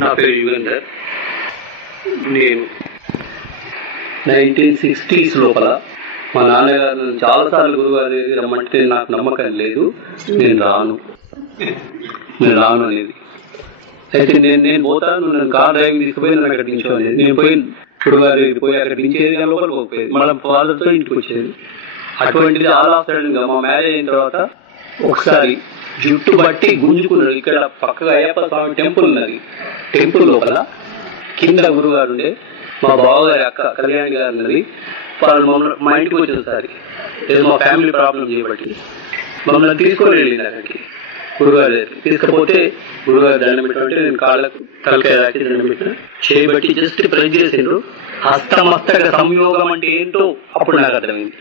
నా పేరు యుగేందర్. నేను 1960s లోపల మా నాన్నగారు చాలాసార్లు గురుగారు రమ్మంటే నాకు నమ్మకం లేదు, నేను రాను అనేది. అయితే నేను పోతాను, నన్ను కార్ డ్రైవింగ్ తీసుకుపోయి నన్ను అక్కడ దించోనేది. నేను పోయి గురుగారు పోయి అక్కడ దించేది, లోపల పోకపోయేది, మళ్ళీ వాళ్ళతో ఇంటికి వచ్చేది. అటువంటిది చాలా సడన్గా మా మ్యారేజ్ అయిన తర్వాత ఒకసారి జుట్టు బట్టి గుంజుకున్నాడు. ఇక్కడ పక్కగా అయ్యప్ప స్వామి టెంపుల్ ఉన్నది, టెంపుల్ లోపల కింద గురుగారు ఉండే, మా బావగారి అక్క కళ్యాణి గారు ఉన్నది. వాళ్ళు మమ్మల్ని మా ఇంటికి వచ్చేది ఒకసారి, ఏదో మా ఫ్యామిలీ ప్రాబ్లం చేయబట్టి మమ్మల్ని తీసుకొని వెళ్ళింది అక్కడికి. గురుగారు తీసుకపోతే గురుగారు దండం పెట్టమంటే నేను కాళ్ళకు తలకాయ రాసి దండం పెట్టిన, చేయబట్టి జస్ట్ ప్రెస్ చేసిండ్రు. హస్తమస్తక సంయోగం అంటే ఏంటో అప్పుడు నాకు అర్థమైంది.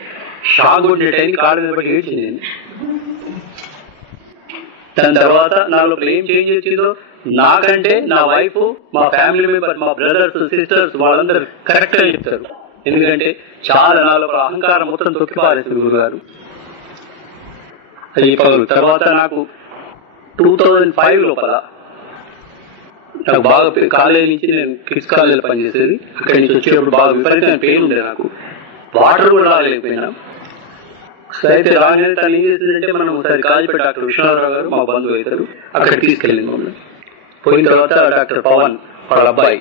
షాక్ కొట్టే టైం కాళ్ళ మీద బట్టి ఏడ్చింది. దాని తర్వాత నా లోపల ఏం చేంజ్ వచ్చిందో నాకంటే నా వైఫ్, మా ఫ్యామిలీ మెంబర్, మా బ్రదర్స్ సిస్టర్స్ వాళ్ళందరూ కరెక్ట్గా చెప్తారు. ఎందుకంటే చాలా నా లోపల అహంకారం మొత్తం తొక్కి పారేసింది గురుగారు. అది తర్వాత నాకు 2005 లోపల నాకు బాగా కాలేజీ నుంచి, నేను కిడ్స్ కాలేజీలో పనిచేసేది, అక్కడి నుంచి వచ్చేటప్పుడు బాగా విపరీతమైన పెయిన్ ఉండేది. నాకు వాటర్ కూడా రాలేకపోయినా. అయితే రాగానే తను ఏం చేసిందంటే, మనం ఒకసారి కాజీపేట డాక్టర్ విశ్వనాథరావు గారు మా బంధువు అవుతారు, అక్కడ తీసుకెళ్ళింది మమ్మల్ని. పోయిన తర్వాత డాక్టర్ పవన్ వాళ్ళ అబ్బాయి,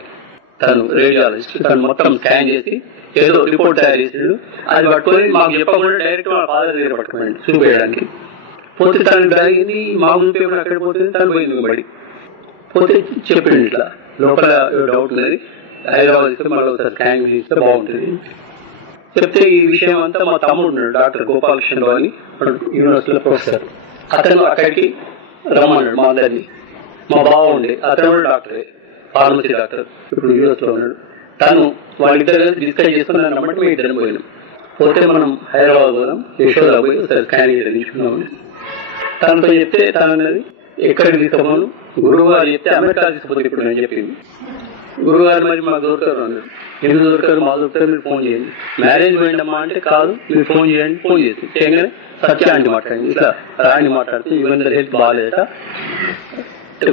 తను రేడియాలజిస్ట్, తను మొత్తం స్కాన్ చేసి ఏదో రిపోర్ట్ తయారు చేసాడు. అది పట్టుకొని మాకు చెప్పకుండా డైరెక్ట్ మా ఫాదర్ దగ్గర పట్టుకోండి చూపేయడానికి. పోతే తను జరిగింది మాకు చూపేయకుండా అక్కడ పోతుంది, తను పోయింది బడి. పోతే చెప్పింది ఇట్లా లోపల డౌట్ ఉన్నది, హైదరాబాద్ ఇస్తే మళ్ళీ ఒకసారి స్కాన్ చేస్తే బాగుంటుంది చెప్తే. ఈ విషయం అంతా మా తమ్ముడు ఉన్నాడు, డాక్టర్ గోపాలకృష్ణరావు అని, యూనివర్సిటీలో ప్రొఫెసర్. అతను అక్కడికి రమ్మన్నాడు మా అందరినీ. మా బావ ఉండే అతను కూడా డాక్టరే, ఫార్మసీ డాక్టర్, ఇప్పుడు యూఎస్లో ఉన్నాడు. తను వాళ్ళిద్దరు కలిసి డిస్కస్ చేసుకుని నన్ను రమ్మంటే మేము ఇద్దరం పోయినాం. పోతే మనం హైదరాబాద్ పోదాం, యశోదా పోయి ఒకసారి స్కాన్ చేయించుకున్నామని తనతో చెప్తే, తను అన్నది ఎక్కడికి తీసుకున్నాను, గురువుగారు చెప్తే అమెరికా తీసుకుపోతే ఇప్పుడు నేను చెప్పింది. గురువుగారు మరి మాకు దొరకరు అన్నారు. ఎందుకు దొరకరు, మాకు దొరకరు, మీరు ఫోన్ చేయండి. మ్యారేజ్ పోయిందమ్మా అంటే కాదు, మీరు ఫోన్ చేయండి. ఫోన్ చేసి చేయగానే సత్య ఆంటీ మాట్లాడింది, ఇట్లా రాణి మాట్లాడుతూ యుగేందర్ హెల్త్ బాగాలేదట.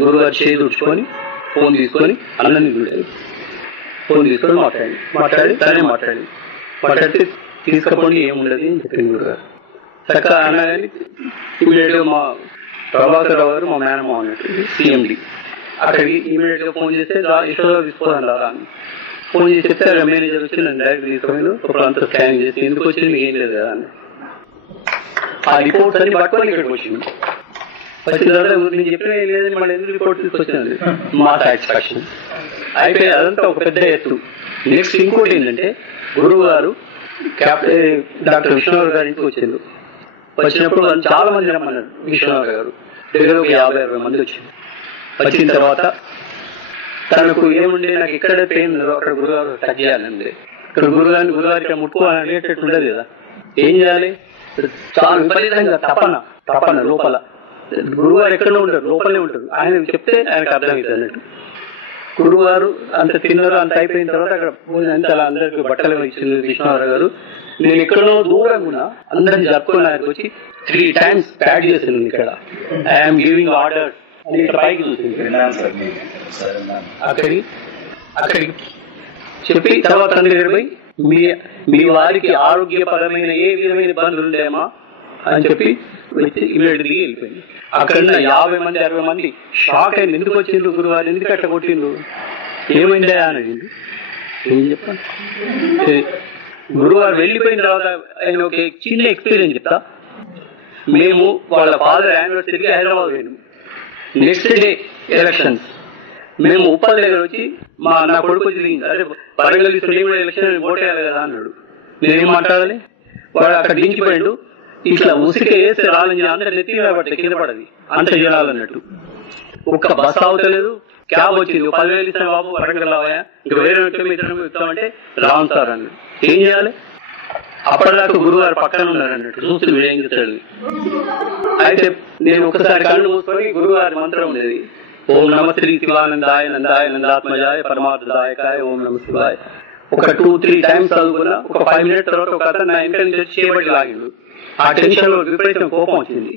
గురువుగారు చేయి తుడుచుకొని ఫోన్ తీసుకొని అన్నని చూడాలి, ఫోన్ తీసుకొని మాట్లాడి తనే మాట్లాడితే తీసుకపోండి ఏముండదు అని చెప్పింది గురుగారు. చక్కగా అన్న కానీ ఇమీడియట్గా మా ప్రభాకర్ రావు గారు మా మేనమ్మ అన్నట్టు సిఎండి, అక్కడికి ఇమీడియట్గా ఫోన్ చేస్తే యశోదా తీసుకోదాం రా అని ఫోన్ చేసి చెప్తే మేనేజర్ వచ్చి నన్ను డైరెక్ట్ తీసుకొని ఒకరు అంతా స్కాన్ చేసి ఎందుకు వచ్చింది మీకు ఏం లేదు కదా అని ఆ రిపోర్ట్స్ అన్ని పట్టుకొని ఇక్కడికి వచ్చింది. వచ్చిన తర్వాత నేను చెప్పిన ఏం లేదని మళ్ళీ ఎందుకు రిపోర్ట్ తీసుకొచ్చింది మా సాటిస్ఫాక్షన్ అయిపోయి అదంతా ఒక పెద్ద ఎత్తు. నెక్స్ట్ ఇంకోటి ఏంటంటే, గురువు గారు డాక్టర్ విశ్వనాథ్ గారి ఇంటికి వచ్చింది. వచ్చినప్పుడు వాళ్ళు చాలా మంది రమ్మన్నారు. విశ్వనాథ్ గారు దగ్గర ఒక 50-60 మంది వచ్చింది. వచ్చిన తర్వాత తనకు ఏముండే, నాకు ఎక్కడ పెయిన్ ఉందో అక్కడ గురుగారు టచ్ చేయాలండి. ఇక్కడ గురుగారు ఇక్కడ ముట్టుకోవాలని అడిగేటట్టు ఉండదు కదా, ఏం చేయాలి, చాలా విపరీతంగా తపన లోపల. గురుగారు ఎక్కడో ఉంటారు, లోపలనే ఉంటారు. ఆయన చెప్తే ఆయనకు అర్థమవుతుంది అన్నట్టు. గురుగారు అంత తిన్నారు, అంత అయిపోయిన తర్వాత అక్కడ అంత అలా అందరికి బట్టలు ఇచ్చింది కృష్ణారావు గారు. నేను ఎక్కడో దూరంగా ఉన్నా, అందరిని జరుపుకుని ఆయనకు వచ్చి 3 times ప్యాడ్ చేసింది. ఇక్కడ ఐఎమ్ గివింగ్ ఆర్డర్స్ అని పైకి చూసింది. అక్కడికి చెప్పి తర్వాత తన దగ్గర పోయి మీ వారికి ఆరోగ్యపరమైన ఏ విధమైన ఇబ్బందులు ఉండేమా అని చెప్పి ఇమీడియట్లీ వెళ్ళిపోయింది. అక్కడ 50-60 మంది షాక్ అయింది. ఎందుకు వచ్చిండ్రు గురువారు, ఎందుకు అట్లా కొట్టిండ్రు, ఏమైందా అని అడిగింది. ఏం చెప్పాను, గురువారు వెళ్ళిపోయిన తర్వాత ఆయన ఒక చిన్న ఎక్స్పీరియన్స్ చెప్తా. మేము వాళ్ళ ఫాదర్ యానివర్సరీకి హైదరాబాద్ పోయినాం. నెక్స్ట్ డే ఎలక్షన్స్, మేము ఉప్పల్ దగ్గర వచ్చి నా కొడుకు వచ్చి అదే వరంగల్ తీసుకుని ఎలక్షన్ ఓట్ వేయాలి కదా అన్నాడు. నేనేం మాట్లాడాలి, వాడు అక్కడ దించిపోయాడు. ఇట్లా ఉసిరిక వేస్తే రాలని అందరు నెత్తి పట్టే కింద పడది, అంత చేయాలన్నట్టు. ఒక్క బస్ అవతలేదు, క్యాబ్ వచ్చింది, 10,000 ఇస్తాను బాబు వరంగల్ రావా, ఇంకా వేరే ఇస్తామంటే రాను సార్ అన్నాడు. ఏం చేయాలి, అప్పటిదాకా గురువారు పక్కన ఉన్నారు అన్నట్టు, చూసి ఏం చేస్తాడు. అయితే నేను ఒకసారి కళ్ళు మూసుకొని గురువారి మంత్రం ఉండేది, ఓం నమ శ్రీ శివానందాయ నందాయ నందాత్మజాయ పరమార్థదాయకాయ ఓం నమ శివాయ. ఒక 2-3 times చదువుకున్నా. ఒక 5 minutes తర్వాత ఒక అతను నా ఇంటి నుంచి చేయబడి లాగిండు. ఆ టెన్షన్ లో విపరీతం కోపం వచ్చింది.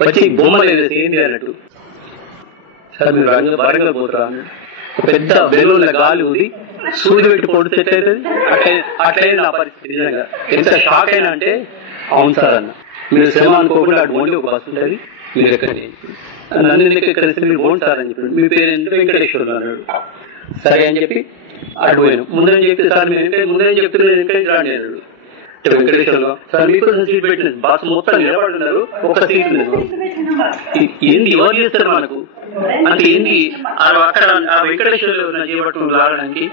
వచ్చి బొమ్మ లేదు ఏంటి అన్నట్టు, సార్ మీరు వరంగల్ పోతారా అన్నాడు. పెద్ద బెలూన్ల గాలి ఊది సూది పెట్టి పొడితే ఎట్లయితుంది, అట్లయితే నా పరిస్థితి. నిజంగా ఎంత షాక్ అయినా అంటే, అవును సార్ అన్న, మీరు శ్రమ అనుకోకుండా అటు ఓన్లీ ఒక బస్సు ఉంటుంది, మీరు ఎక్కడి నన్ను ఎక్కడ మీరు పోండి సార్ అని చెప్పి, మీ పేరు ఎందుకు వెంకటేశ్వరులు అన్నాడు. సరే అని చెప్పి అటు పోయాను. ముందని చెప్పి సార్ మీరు ముందని చెప్తే నేను వెంకటేశ్వర రాండి అన్నాడు. వెంకటేశ్వరరావు సార్ మీకోసం సీట్ పెట్టిన బస్సు మొత్తం నిలబడుతున్నారు, ఒక సీట్ ఏంది ఎవరు చేస్తారు మనకు అంటే ఏంది అక్కడ ఆ వెంకటేశ్వర చేపట్టుకుని లాగడానికి.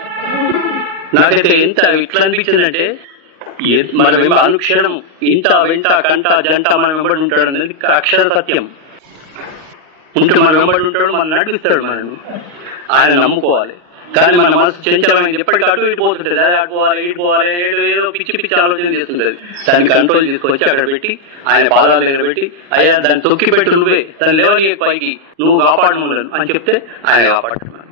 నాకైతే ఎంత ఇట్లా అనిపించిందంటే, మనం అనుక్షణం ఇంట వెంట కంట జంట మనం వెంబడి ఉంటాడు అనేది అక్షర సత్యం. ఉంటే మనం వెంబడి ఉంటాడు, మనం నడిపిస్తాడు, మనం ఆయన నమ్ముకోవాలి. కానీ మన మనసు చంచలమైంది, ఎప్పటికీ అటు ఇటు పోతుంటుంది, అది అటు పోవాలి ఇటు పోవాలి, ఏదో పిచ్చి పిచ్చి ఆలోచన చేస్తుంటది. దాన్ని కంట్రోల్ తీసుకొచ్చి అక్కడ పెట్టి ఆయన పాదాల దగ్గర పెట్టి, అయ్యా దాన్ని తొక్కి పెట్టు, నువ్వే దాన్ని లేవని పైకి నువ్వు కాపాడమన్నాను అని చెప్తే ఆయన కాపాడుతున్నాను.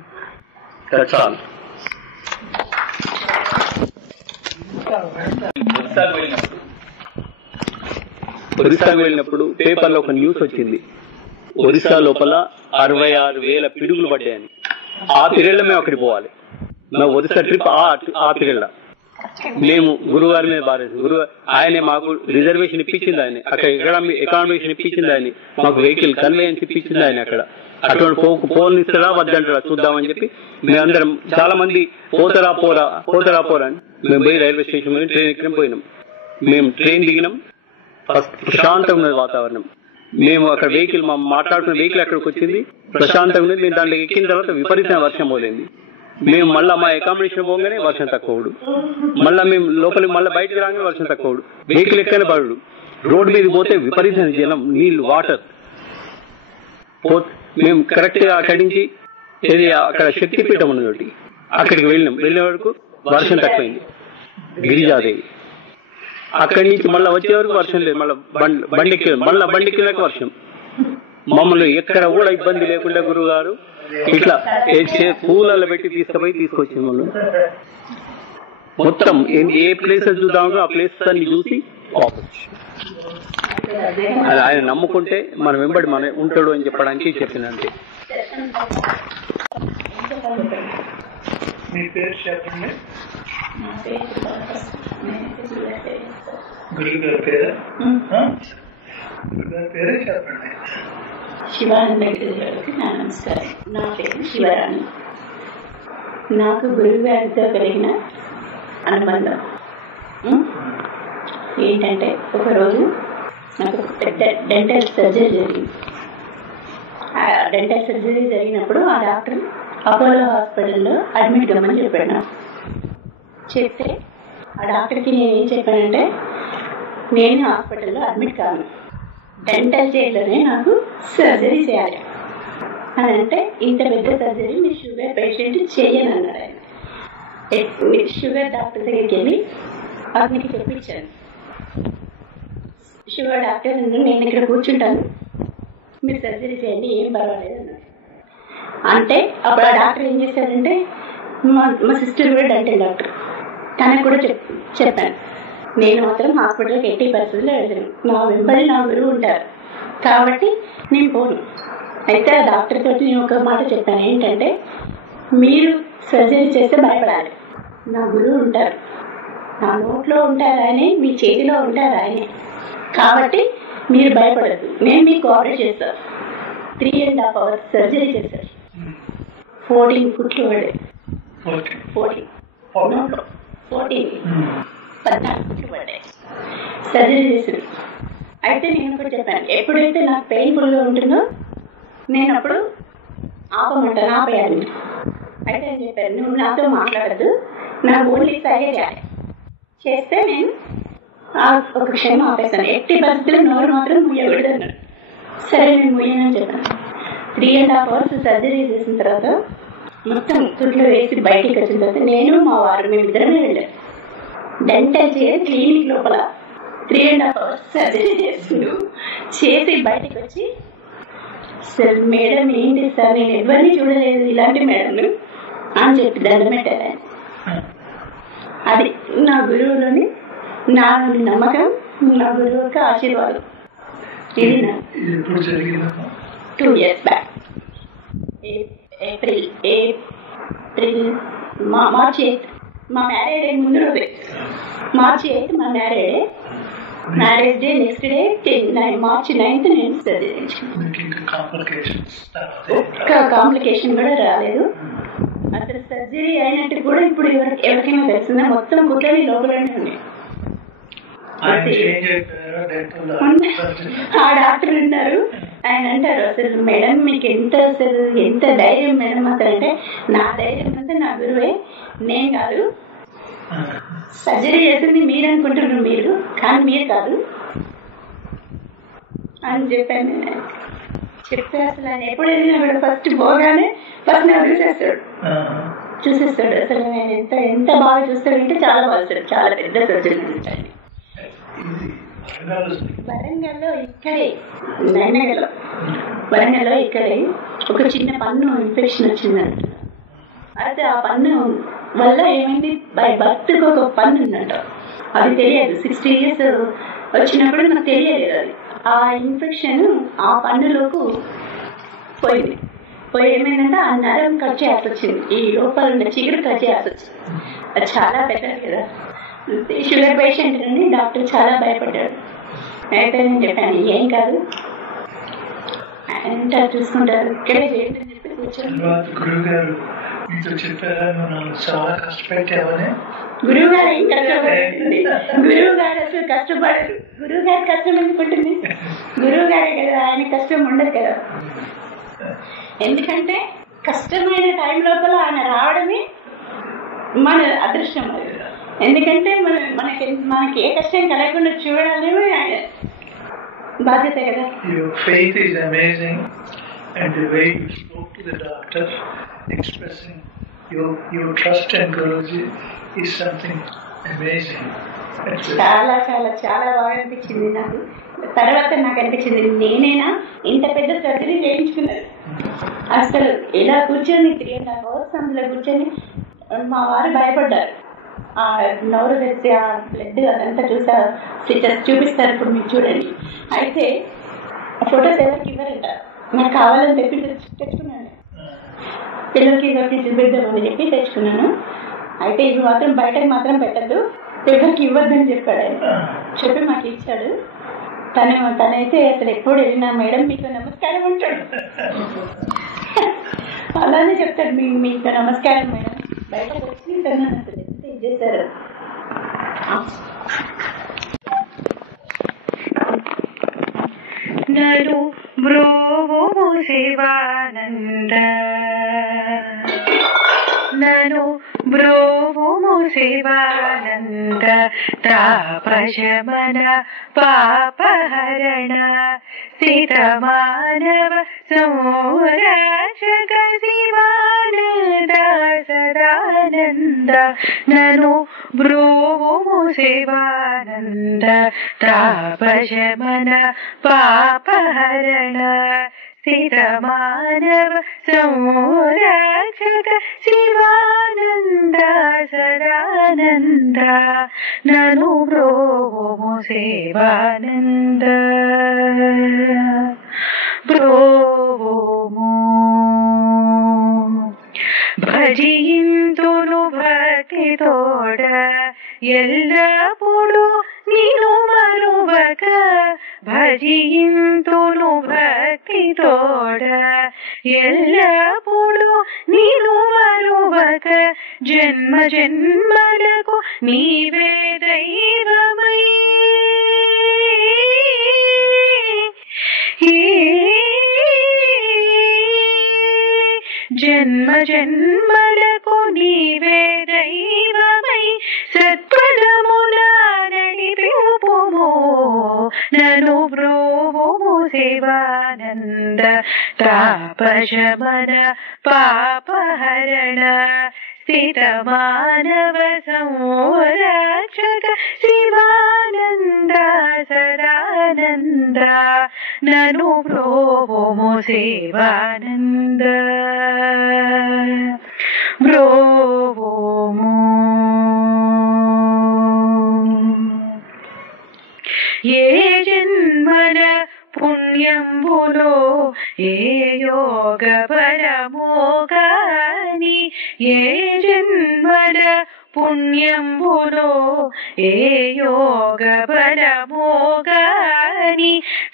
ఒరిస్సాకు వెళ్ళినప్పుడు పేపర్లో ఒక న్యూస్ వచ్చింది, ఒరిస్సా లోపల 66,000 పిడుగులు పడ్డాయని. ఆ పీరియడ్ లో మేము అక్కడికి పోవాలి. మేము ఒరిస్సా ట్రిప్ ఆ పీరియడ్ లో మేము గురువారి మీద బారేసి ఆయనే మాకు రిజర్వేషన్ ఇప్పించింది, ఆయన అక్కడ ఎకానమేషన్ ఇప్పించింది, ఆయన మాకు వెహికల్ కన్వేయన్స్ ఇప్పించింది ఆయన. అక్కడ అటువంటి ఫోన్ ఇస్తారా వద్దంటారా చూద్దామని చెప్పి మేమందరం చాలా మంది పోతరా పోరా అని మేము పోయి రైల్వే స్టేషన్ మీద ట్రైన్ ఎక్కిన పోయినాం. మేము ట్రైన్ దిగినాం, ప్రశాంతంగా ఉన్నది వాతావరణం. మేము అక్కడ వెహికల్ మాట్లాడుకున్న వెహికల్ అక్కడికి వచ్చింది, ప్రశాంతంగా ఉంది. మేము దాంట్లో ఎక్కిన తర్వాత విపరీతమైన వర్షం పోలేదు. మేము మళ్ళీ మా అకామిడేషన్ పోగానే వర్షం తక్కువడు, మళ్ళీ మేము లోపలికి మళ్ళీ బయటకు రాగానే వర్షం తక్కువడు. వెహికల్ ఎక్కనే పడు, రోడ్డు మీద పోతే విపరీతమైన జలం, నీళ్లు, వాటర్. మేము కరెక్ట్ గా అక్కడి నుంచి అక్కడ శక్తిపీఠం ఉన్నది ఒకటి, అక్కడికి వెళ్ళే వరకు వర్షం తక్కువైంది, గిరిజాదేవి. అక్కడి నుంచి మళ్ళీ వచ్చే వరకు వర్షం లేదు, మళ్ళీ బండి ఎక్కినాక వర్షం. మమ్మల్ని ఎక్కడ కూడా ఇబ్బంది లేకుండా గురువు గారు ఇట్లా పూలలో పెట్టి తీసుకొచ్చి మమ్మల్ని మొత్తం ఏ ప్లేసెస్ చూద్దామో ఆ ప్లేసెస్ అన్ని చూసి ఆయన నమ్ముకుంటే మనం వెంబడి మన ఉంటాడు అని చెప్పడానికి చెప్పినంతే. మీ పేరు చెప్పండి. గురుగారి పేరే చెప్పండి. శివానంద గారికి నా నమస్కారం. నా పేరు శివరాణి. నాకు గురువు గారితో కలిగిన అనుబంధం ఏంటంటే, ఒకరోజు నాకు పెద్ద డెంటల్ సర్జరీ జరిగింది. ఆ డెంటల్ సర్జరీ జరిగినప్పుడు ఆ డాక్టర్ అపోలో హాస్పిటల్లో అడ్మిట్ అవ్వమని చెప్పాడు. చెప్తే ఆ డాక్టర్కి నేను ఏం చెప్పానంటే, నేను హాస్పిటల్లో అడ్మిట్ కాను, డెంటల్ చైర్లోనే నాకు సర్జరీ చేయాలి అని అంటే, ఇంత పెద్ద సర్జరీ మీరు షుగర్ పేషెంట్ చేయను అన్నారు ఆయన. షుగర్ డాక్టర్ దగ్గరికి వెళ్ళి అతనికి చెప్పించాను. షుగర్ డాక్టర్ నేను ఇక్కడ కూర్చుంటాను, మీరు సర్జరీ చేయండి, ఏం పర్వాలేదు అన్నారు. అంటే అప్పుడు ఆ డాక్టర్ ఏం చేశారంటే, మా సిస్టర్ కూడా డెంటల్ డాక్టర్, తనకు కూడా చెప్పాను, నేను మాత్రం హాస్పిటల్కి ఎట్టి పరిస్థితుల్లో వెళ్తాను, నా వెంబడి నా గురువు ఉంటారు కాబట్టి నేను పోను. అయితే ఆ డాక్టర్ తోటి నేను ఒక మాట చెప్పాను, ఏంటంటే మీరు సర్జరీ చేస్తే భయపడాలి, నా గురువు ఉంటారు, నా నోట్లో ఉంటారు ఆయనే, మీ చేతిలో ఉంటారు ఆయనే, కాబట్టి మీరు భయపడద్దు, నేను మీకు ఆపరేట్ చేస్తాను. 3.5 hours సర్జరీ చేశారు. 14 కుట్లు పడే, 14 కుట్లు పడ్డాయి, సర్జరీ చేశారు. అయితే నేను ఒకటి చెప్పాను, ఎప్పుడైతే నాకు పెయిన్ఫుల్గా ఉంటుందో నేను అప్పుడు ఆపేయాలి. అయితే నేను చెప్పాను, నువ్వు నాతో మాట్లాడద్దు, నా ఓన్లీ సైగే చేస్తే నేను ఒక క్షణం ఆపేస్తాను, ఎట్టి పరిస్థితుల్లో నోరు మాత్రం ముయ్యకూడదు అన్నాడు. సరే నేను ముయ్యనని చెప్పాను. 3.5 hours సర్జరీ చేసిన తర్వాత మొత్తం తుట్లు వేసి బయటికి వచ్చిన తర్వాత నేను మా వారు మేమిద్దరమే వెళ్ళాం. డెంటల్ చైర్ క్లినిక్ లోపల 3.5 hours సర్జరీ చేసి బయటకు వచ్చి, సార్ మేడం ఏంటి సార్, నేను ఎవరిని చూడలేదు ఇలాంటి మేడం అని చెప్పి దండం పెట్టారు. అది నా గురువులోని నా నమ్మకం, నా గురువు యొక్క ఆశీర్వాదం. ఇది నా 2 years బ్యాక్ ఏప్రిల్ మార్చి 8 మా మ్యారేజ్ డే ముందు రోజే. మార్చి 8 మా మ్యారేజ్ డే. నెక్స్ట్ డే మార్చి 9 నేను సర్జరీ ఒక్క కాంప్లికేషన్ కూడా రాలేదు. అసలు సర్జరీ అయినట్టు కూడా ఇప్పుడు ఎవరికైనా తెలిసిందా? మొత్తం కుట్లని లోపలనే ఉన్నాయి. ఆ డాక్టర్ ఉన్నారు, ఆయన అంటారు అసలు మేడం మీకు ఎంత ధైర్యం మేడం అసలు అంటే, నా ధైర్యం అంతా నా గురువే, నేను కాదు. సర్జరీ చేసింది మీరు అనుకుంటున్నారు, మీరు కానీ మీరు కాదు అని చెప్పాను. చెప్తే అసలు ఆయన ఎప్పుడు వెళ్ళినా కూడా ఫస్ట్ పోగానే ఫస్ట్ నాకు చూసేస్తాడు. అసలు నేను ఎంత బాగా చూస్తాడంటే చాలా బాగా చూస్తాడు. చాలా పెద్ద సర్జరీ ఉంటాయి వరంగల్లో. ఇక్కడే వరంగల్లో ఇక్కడే ఒక చిన్న పన్ను ఇన్ఫెక్షన్ వచ్చిందంట. అయితే ఆ పన్ను వల్ల ఏమైంది, బై బర్త్కి ఒక పన్ను ఉందంట. అది తెలియదు. 60 years వచ్చినప్పుడు నాకు తెలియలేదు. అది ఆ ఇన్ఫెక్షన్ ఆ పన్నులోకి పోయింది. పోయి ఏమైందంటే ఆ నరం కట్ చేయాల్సి వచ్చింది. ఈ లోపల ఉన్న చిగురు కట్ చేయాల్సి వచ్చింది. అది చాలా పెద్దది కదా. షుగర్ పేషెంట్ నుండి డాక్టర్ చాలా భయపడ్డాడు. అయితే నేను చెప్పాను ఏం కాదు అంతా చూసుకుంటారు, ఇక్కడే చేయండి అని చెప్పి కూర్చొని. గురువు గారు ఏం కష్టపడుతుంది? గురువు గారు అసలు కష్టపడరు. గురువు గారి కష్టం ఎందుకుంటుంది? గురువు గారే కదా, ఆయన కష్టం ఉండదు కదా. ఎందుకంటే కష్టమైన టైం లోపల ఆయన రావడమే మన అదృష్టం. ఎందుకంటే మనకి ఏ కష్టం కలగకుండా చూడాలి ఆయన బాధ్యత కదా. Your faith is amazing, and the way you spoke to the doctor, expressing your trust in Guruji is something amazing. చాలా చాలా చాలా బాగా అనిపించింది నాకు. తర్వాత నాకు అనిపించింది నేనేనా ఇంత పెద్ద సర్జరీ చేయించుకున్నది. అసలు ఇలా కూర్చొని 3.5 hours అందులో కూర్చొని మా వారు భయపడ్డారు. ఆ నోరు తెచ్చి ఆ బ్లడ్ అదంతా స్టిచెస్ చూపిస్తారు ఇప్పుడు మీకు చూడండి. అయితే ఫొటోస్ ఎవరికి ఇవ్వరంట, నాకు కావాలని తెచ్చుకున్నాను. పిల్లలకి ఎవరికి చూపిద్దామని చెప్పి తెచ్చుకున్నాను. అయితే ఇవి మాత్రం బయటకు మాత్రం పెట్టద్దు, ఎవరికి ఇవ్వద్దని చెప్పాడు ఆయన. చెప్పి మాకు ఇచ్చాడు. తనైతే అసలు ఎప్పుడు వెళ్ళినా మేడం మీకు నమస్కారం అంటాడు. అలానే చెప్తాడు మీకు నమస్కారం మేడం. బయటకు వచ్చి తను అసలు ఎంత ఇది చేశారు. నను బ్రోవో శివానంద, నను బ్రోవో శివానంద, తాపశమన పాపహరణ, స్థితమానవ సంరక్షక శివానంద సదానంద, నను బ్రోవో శివానంద, తాపశమన పాపహరణ, స్థితమానవ సంరక్షక శివానంద సదానంద, నను బ్రోవో శివానంద. బ్రోవోము భజింతును భక్తితోడ, ఎల్లప్పుడు నిను మరువక, భజింతును భక్తితోడ, ఎల్లప్పుడు నిను మరువక, జన్మ జన్మలకు నీవే దైవమై, జన్మ జన్మలకు నీవే దైవమై, సత్పదముల నడిపింపుము, నను బ్రోవో శివానంద, తాపశమన పాపహరణ, స్థితమానవ సంరక్షక శివానంద సదానంద, నను బ్రోవో శివానంద. బ్రోవోము ఏ జన్మల పుణ్యంబులో, ఏ యోగ బలమో గాని, ఏ జన్మల పుణ్యంబులో ఏ యోగ బలమోగాని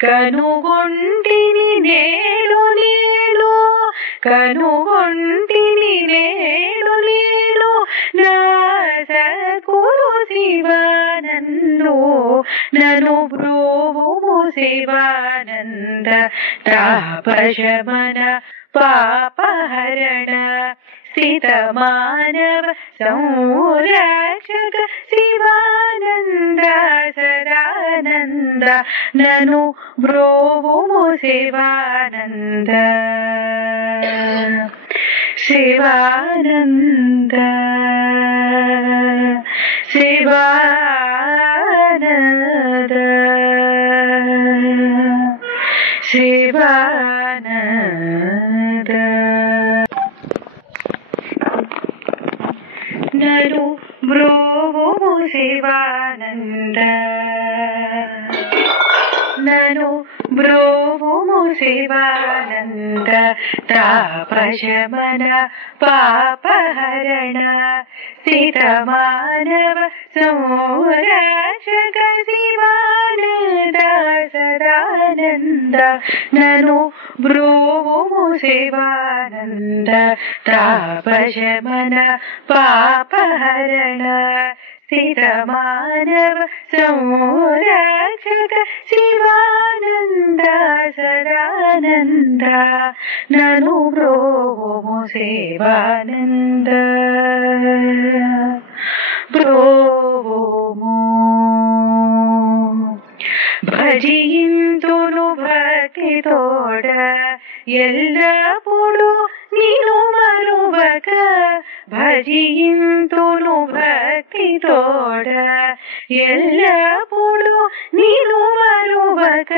కనుగొంటిని నేడు లేలో కనుగొంటిని నేడు లేలో నా సద్గురు శివానందో నను బ్రోవుము శివానంద తాపశమన పాపహరణ స్థిత మానవ సంరక్షక శివానంద సదానంద నను బ్రోవుము శివానంద శివానంద శివానంద శివానంద నను బ్రోవుము శివానంద నను బ్రోవుము శివానంద తాపశమన పాపహరణ స్థిత మానవ సంరక్షక శివానంద సదానంద నను బ్రోవుము శివానంద తాపశమన పాపహరణ స్థిత మానవ సంరక్షక శివానంద సదానంద నను బ్రోవుము శివానంద బ్రోవుము భజింతును భక్తితోడ ఎల్లప్పుడు నిను మరువక భజింతును భక్తితోడ ఎల్లప్పుడు నిను మరువక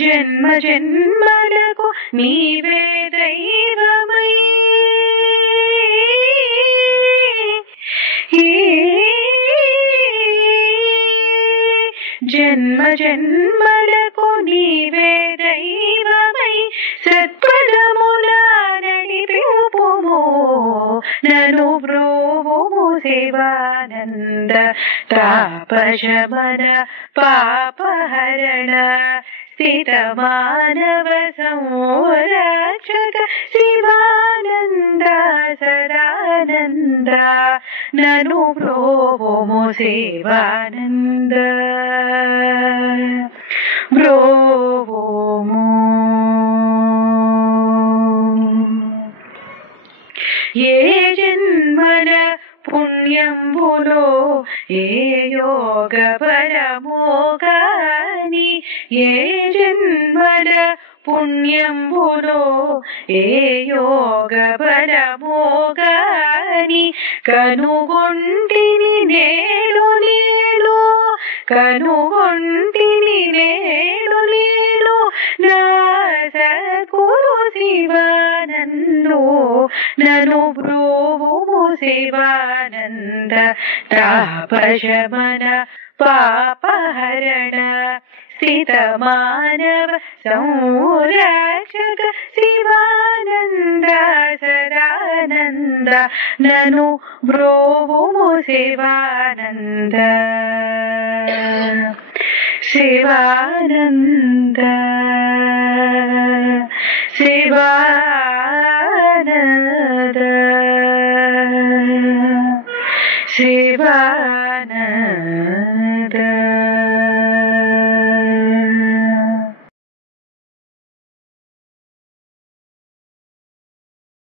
జన్మ జన్మలకు నీవే దైవమై జన్మ జన్మలకు నీవే దైవమై సత్పదముల నడిపిపుము నను బ్రోవుము శివానంద తాపశమన పాపహరణ స్థిత మానవ సంరక్షక శివానంద సదానంద నను బ్రోవుము శివానంద బ్రోవుము ఏ జన్మల పుణ్యంబులో ఏ యోగ బలమోగాని ఏ జన్మల పుణ్యంబులో ఏ యోగ బలమోగాని కనుగొంటిని నేడు లేలో కనుగొంటిని నేడు లేలో నా సద్గురు శివానందో నను బ్రోవుము శివానంద తాపశమన పాపహరణ స్థిత మానవ సంరక్షక శివానంద సదానంద నను బ్రోవుము శివానంద శివానంద శివానంద శివానంద